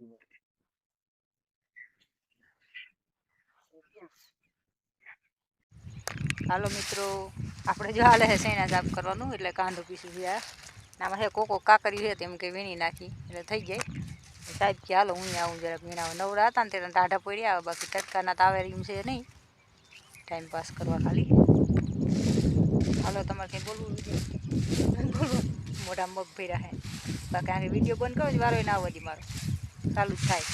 હાલો મિત્રો, આપણે જો હાલે છે સૈણા સાફ કરવાનું એટલે કાંદો પીસી ગયા. આમાં હે કોકો કાકરી છે તેમ કે વીણી નાખી એટલે થઈ જાય. સાહેબ કે હાલો હું આવું જરાક વીણાવા. નવરા હતા ને ત્યારે ટાઢા પડ્યા આવે, બાકી તડકાના તાવેરીમ છે નહીં, ટાઈમ પાસ કરવા ખાલી. હાલો તમારે કંઈ બોલવું બોલવું મોઢા મગ ભર્યા હે. બાકી આખી વિડીયો બંધ કરો જ વારો ના આવવા મારો ચાલુ જ થાય.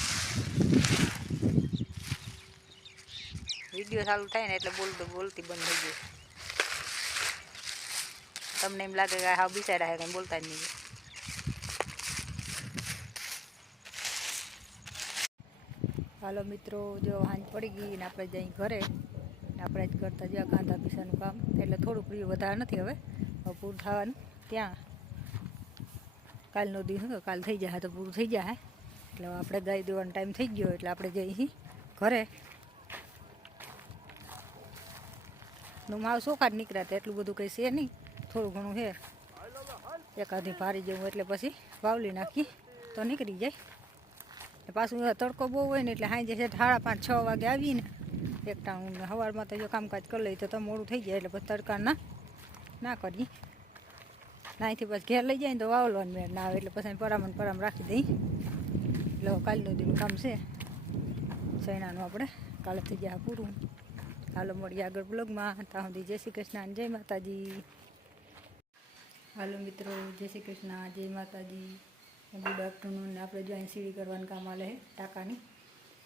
વિડીયો ચાલુ થાય ને એટલે બોલતી બંધ થઈ ગઈ. તમને એમ લાગે કે હા બિચારા હે કંઈ બોલતા જ નહીં. હાલો મિત્રો, જો હાંજ પડી ગઈ ને આપણે જઈ ઘરે. આપણે જ કરતા જ્યાં કાંદા પીસાનું કામ એટલે થોડુંક રહ્યું, વધારે નથી. હવે પૂરું થવાનું ત્યાં કાલનો દી શું કાલ થઈ જાય તો પૂરું થઈ જાય. એટલે આપણે ગાઈ દેવાનો ટાઈમ થઈ ગયો એટલે આપણે જઈ ઘરે. નું માવ ચોખા જ નીકળ્યા હતા, એટલું બધું કંઈ છે નહીં, થોડું ઘણું છે. એકાદી ભારી જેવું એટલે પછી વાવલી નાખી તો નીકળી જાય. પાછું તડકો બહુ હોય ને એટલે સાંજે છે 5:30-6 વાગે આવીને એક ટાણું સવારમાં તો જો કામકાજ કરી લઈએ તો મોડું થઈ જાય એટલે પછી તડકા ના કરીએ. નાહીથી પછી ઘેર લઈ જાય ને તો વાવલવાનું મેળ ના આવે એટલે પછી પરામ રાખી દઈ. એટલે કાલનું દિન કામ છે સૈણાનું આપણે કાલે થઈ જાય પૂરું. હાલો મળીએ આગળ બ્લોગમાં. ત્યાં સુધી જય શ્રી કૃષ્ણ, જય માતાજી. હાલો મિત્રો, જય શ્રી કૃષ્ણ, જય માતાજી, ગુડ આફ્ટરનૂન. આપણે જો અહીં સીડી કરવાનું કામ આલે ટાંકાની,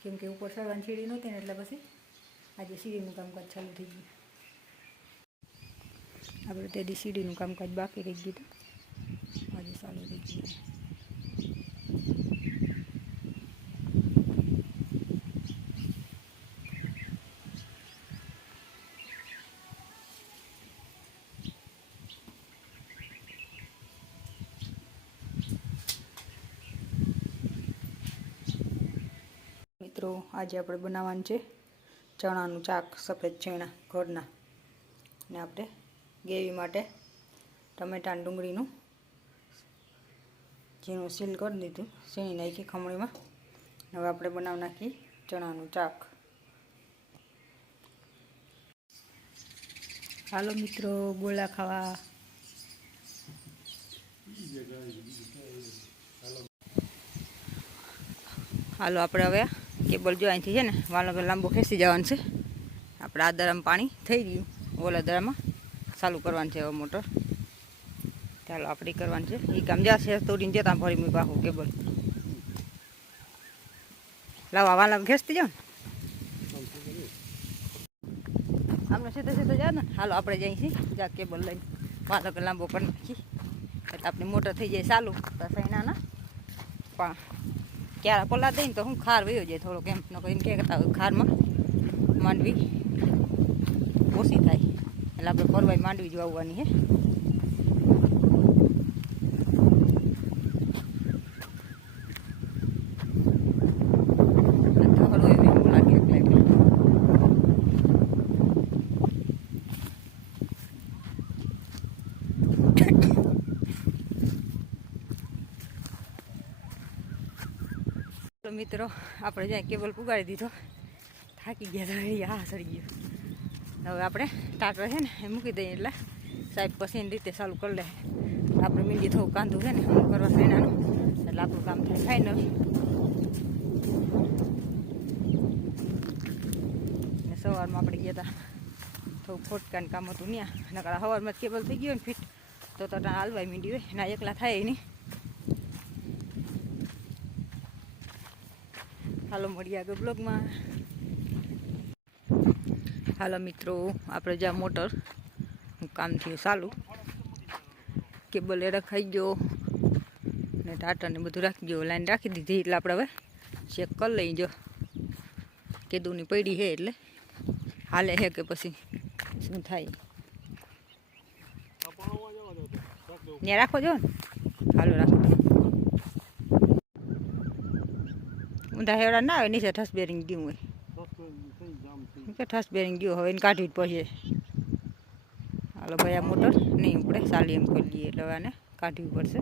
કેમ કે ઉપર ચડવાની સીડી નહોતી ને એટલે પછી આજે સીડીનું કામકાજ ચાલુ થઈ ગયું. આપણે તેથી સીડીનું કામકાજ બાકી રહી ગયું હતું, આજે ચાલુ થઈ ગયું. મિત્રો આજે આપણે બનાવવાનું છે ચણાનું શાક, સફેદ ચણા ઘરના. ને આપણે ગ્રેવી માટે ટમેટા અને ડુંગળીનું ઝીણું સીલ કરી દીધું, સીણી નાખી ખમણીમાં. હવે આપણે બનાવી નાખીએ ચણાનું શાક. હાલો મિત્રો, ગોળા ખાવા. હાલો આપણે હવે કેબલ જો અહીંથી છે ને વાલો લાંબો ખેંચી જવાનું છે. આપણે આ દરામાં પાણી થઈ ગયું, ઓલા દરામાં ચાલુ કરવાનું છે હવે મોટર. ચાલો આપણે કરવાનું છે એ કામ. જશે તોડીને જતા ભરી મૂક આખું કેબલ. લાવવા વાલા ખેંચતી જાઓ ને આમને સીધો જાવ ને. હાલો આપણે જઈએ છીએ જા કેબલ લઈને વાલો લાંબો કરી નાખીએ એટલે આપણી મોટર થઈ જાય ચાલુ. તો સૈણાના પણ ક્યારે પલા દઈને તો હું ખાર વયો જાય થોડોક, એમ ન કહીને કહેતા હોય ખારમાં માંડવી ઓછી થાય એટલે આપણે ફરવાઈ માંડવી જ વાવવાની છે. મિત્રો આપણે જ્યાં કેબલ પુગાડી દીધો, થાકી ગયા, આ સડી ગયો. હવે આપણે ટાટર છે ને એ મૂકી દઈએ એટલે સાહેબ પછી એની રીતે ચાલુ કરી લે. આપણે મીંડી થોડું કાંધું છે ને હું કરવા સૈણાનું એટલે આપણું કામ થાય ફાઇનલ. ને સવારમાં આપણે ગયા હતા થોડું ફોટકાનું કામ હતું ત્યાં, નકર સવારમાં જ કેબલ થઈ ગયો ને ફિટ તો હાલવાય મીંડી હોય ના એકલા થાય નહીં. હાલો મળીએ આગળ બ્લોગમાં. હાલો મિત્રો, આપણે જ્યાં મોટર કામ થયું ચાલુ, કેબલ એ રખાઈ ગયો ને ટાટરને બધું રાખી ગયો, લાઈન રાખી દીધી. એટલે આપણે હવે ચેક કરી લઈ. જો કીધુંની પડી છે એટલે હાલે છે કે પછી શું થાય ત્યાં રાખો જો ને. હાલો રાખો, ઊંધા હેવડા ના આવે, નીચે ઠસ બેરિંગ ગયું હોય કે ઠસ બેરિંગ ગયું હવે એને કાઢવી જ પડશે. હાલો ભાઈ આ મોટર નહીં ઉપડે ચાલી એમ કરી લઈએ એટલે હવે આને કાઢવી પડશે.